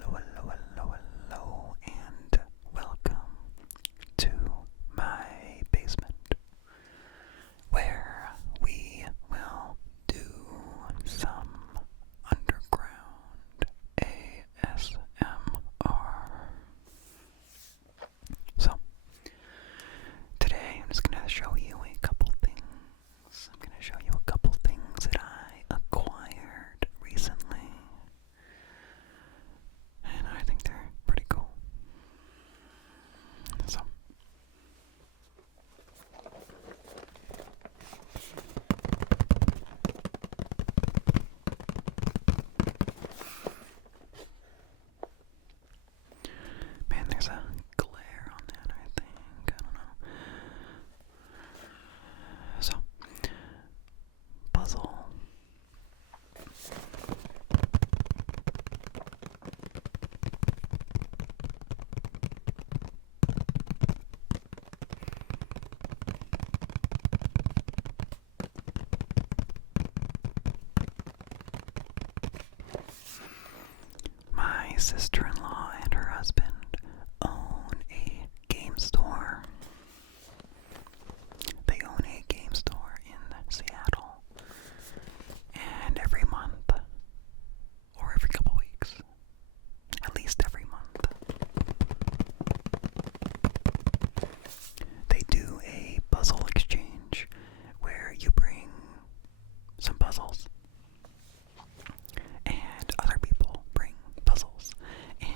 Hello, and welcome to my basement, where we will do some underground ASMR. So, today I'm just going to show you a couple things. I'm going to show you a couple things that I acquired recently. And I think they're pretty cool. So, man, there's a glare on that, I think. I don't know. So, puzzle. My sister-in-law and her husband own a game store. They own a game store in Seattle. And every month, or every couple weeks, at least every month, they do a puzzle exchange where you bring some puzzles and other people bring puzzles, and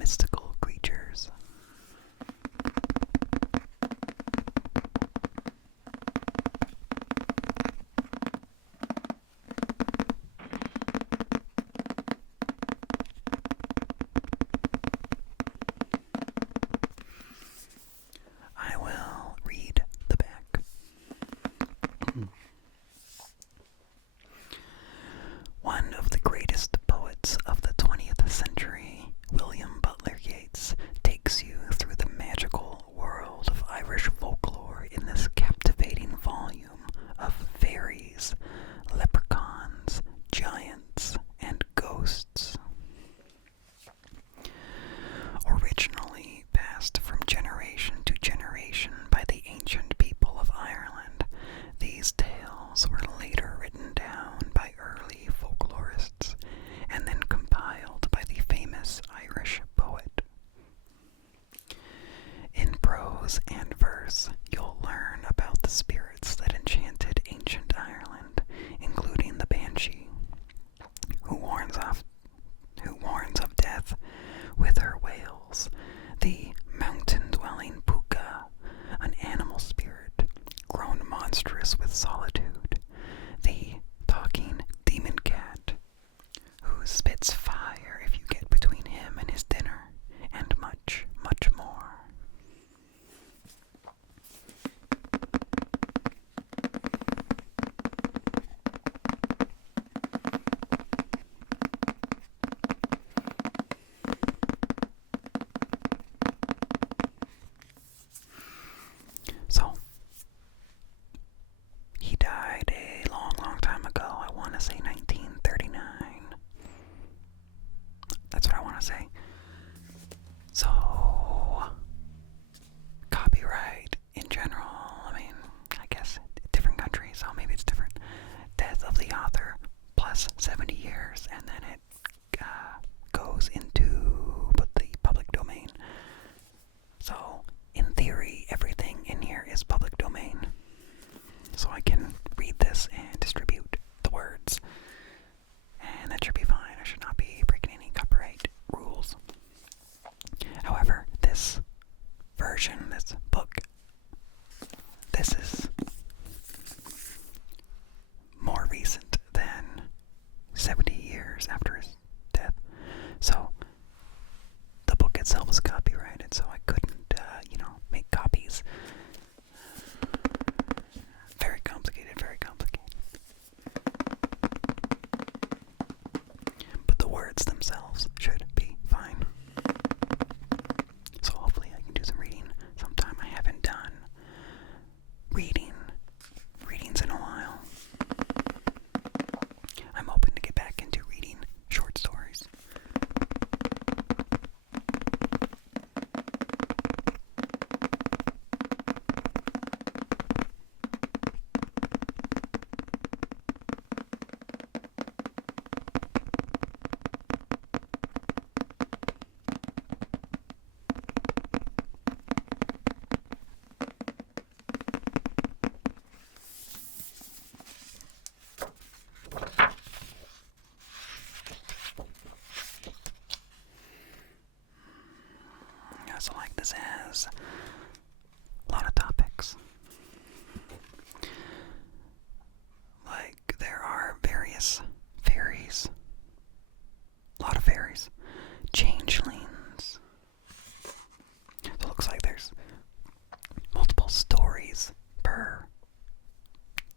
mystical creatures. I will read the back. One of the greatest poets of the 20th century, William Butler Yeats, takes you through the magical world of Irish folklore in this captivating volume of fairies, leprechauns, giants, and ghosts. Originally passed from generation to generation by the ancient people of Ireland, these tales were later written down by early folklorists and then compiled by the famous Irish poet. In prose and verse, you'll learn about the spirits that enchanted ancient Ireland, including the banshee, who warns of death with her wails, the mountain-dwelling puka, an animal spirit grown monstrous with solitude, the talking demon cat, who spits fire if you get between him and his dinner, and much, much more. So, he died a long, long time ago. I want to say 1939. That's what I want to say. So, copyright in general, I mean, I guess different countries, so maybe it's different. Death of the author plus 70 years, and then it goes into the public domain. So, in theory, everything in here is public domain. So I can read this and distribute the words. And that should be fine. I should not be breaking any copyright rules. However, this version, this book, this is more recent than 70 years after his death. So the book itself was copyrighted, so I couldn't, make copies. Very complicated, very complicated. But the words themselves should be fine. So hopefully I can do some reading sometime. I haven't done readings in a while. I'm hoping to get back into reading short stories. So like this has a lot of topics. Like there are various fairies, a lot of fairies, changelings. So it looks like there's multiple stories per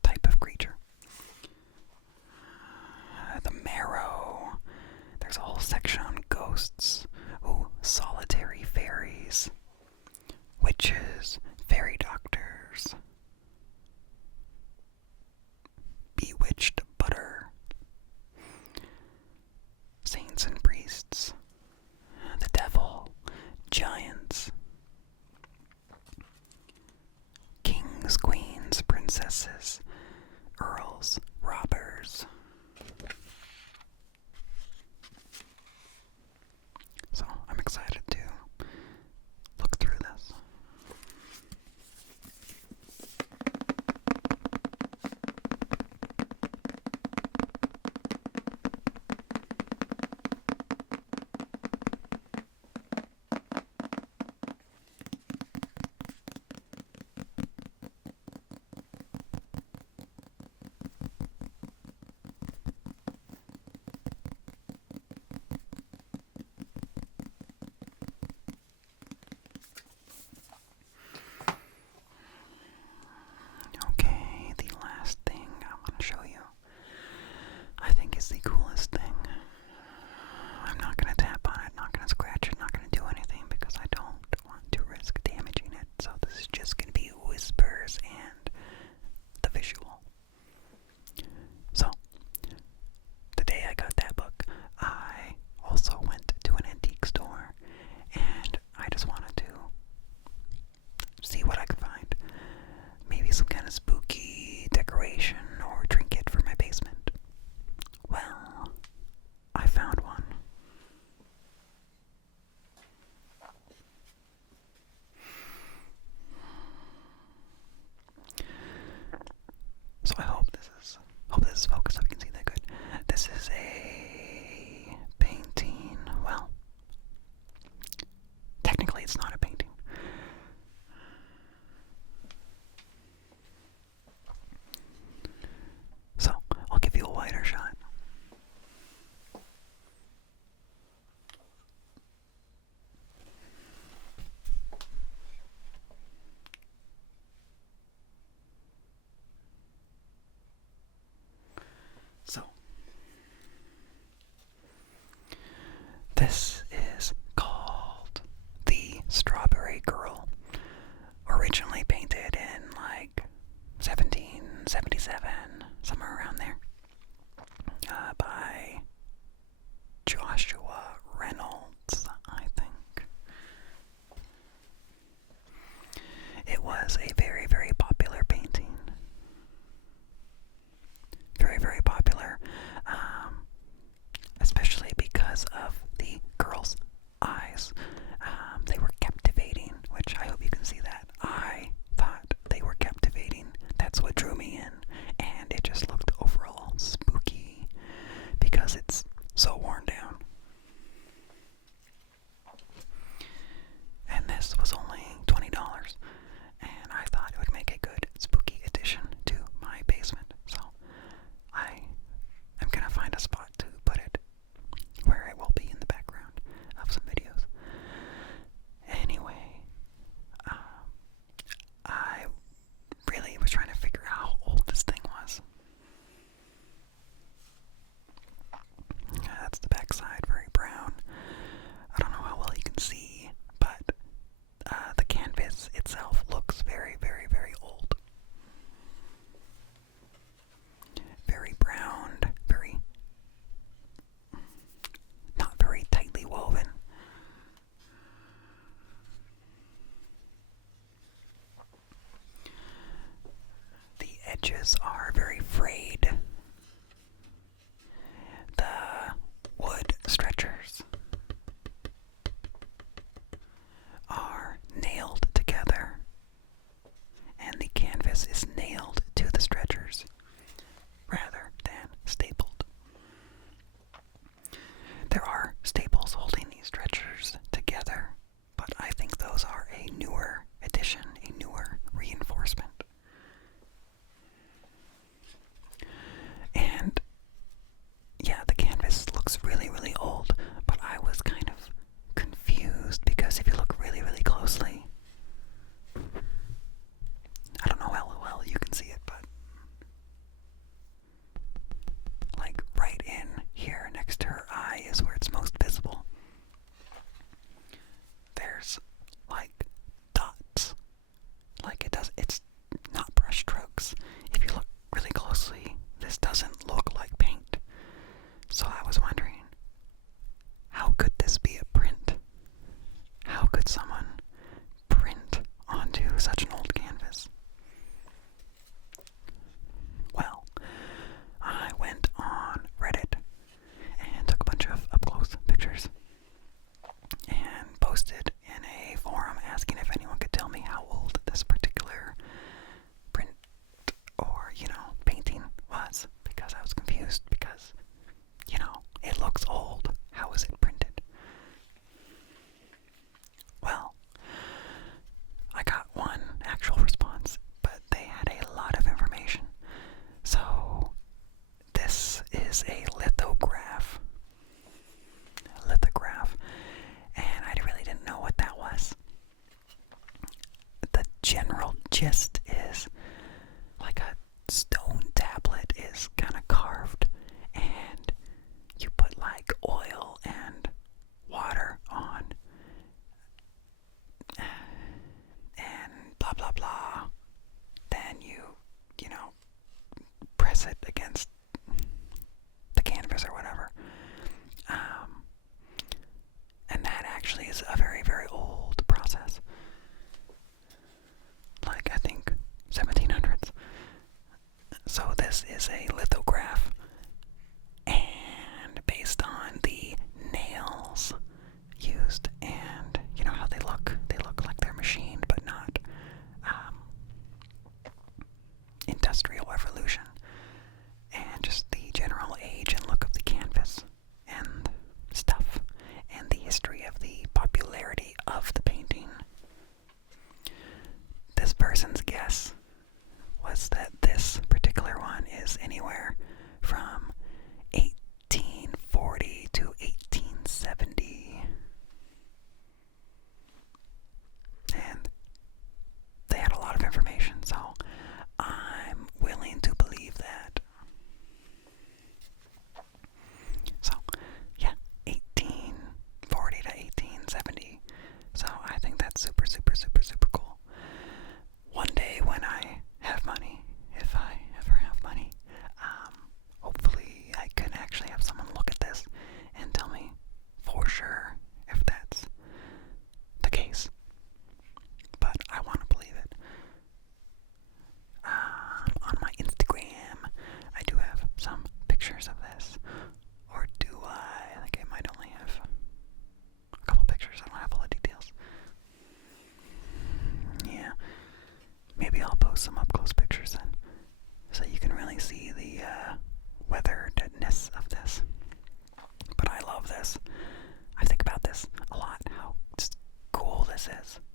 type of creature. The marrow. There's a whole section on ghosts. Ooh, solitary fairies, witches, fairy doctors, This is called The Strawberry Girl. Originally painted in like 1777, somewhere around there, by Joshua Reynolds, I think. It was a very, very popular painting. Very, very popular, especially because of the girl's eyes. They were captivating, which I hope you can see that. I thought they were captivating. That's what drew me in, and it just looked overall spooky because it's so worn down. And this was only $20, and I thought it would make a good spooky addition to my basement. So I am gonna find a spot to put it where it will be in the background of some videos. Anyway, I really was trying to figure out how old this thing was. That's the backside, very brown. I don't know how well you can see, but the canvas itself looks very, very, very old. Very brown, very, not very tightly woven. The edges are very frayed. The wood stretchers are nailed together, and the canvas is nailed to the stretchers rather than stapled. There are staples holding these stretchers together, but I think those are a newer addition, a newer reinforcement. And yeah, the canvas looks really, really old, but I was kind of confused because if you look really, really closely, I don't know how well you can see it, but like right in here next to her eye is where it's most visible. There's like dots, like it's not brush strokes. If you look really closely, this doesn't look like paint. So I was wondering, how could this be a print? How could someone print onto such an old canvas? Well, I went on Reddit and took a bunch of up-close pictures and posted in a forum asking if anyone could tell me how old this particular print or, painting was, because I was confused because, it looks old. How is it printed? Well, I got one actual response, but they had a lot of information. So, this is a lithograph. And I really didn't know what that was. The general gist is like a stone tablet is kind of carved, and you put like oil and water on, and blah blah blah. Then you press it against the canvas or whatever. And that actually is a very, very old process. Like, I think 1700s. So this is a lithograph, and based on the nails used and how they look like they're machined but not industrial revolution, and just the general age and look of the canvas and stuff, and the history of the popularity of the painting. This person's guess was that this particular one is anywhere this is.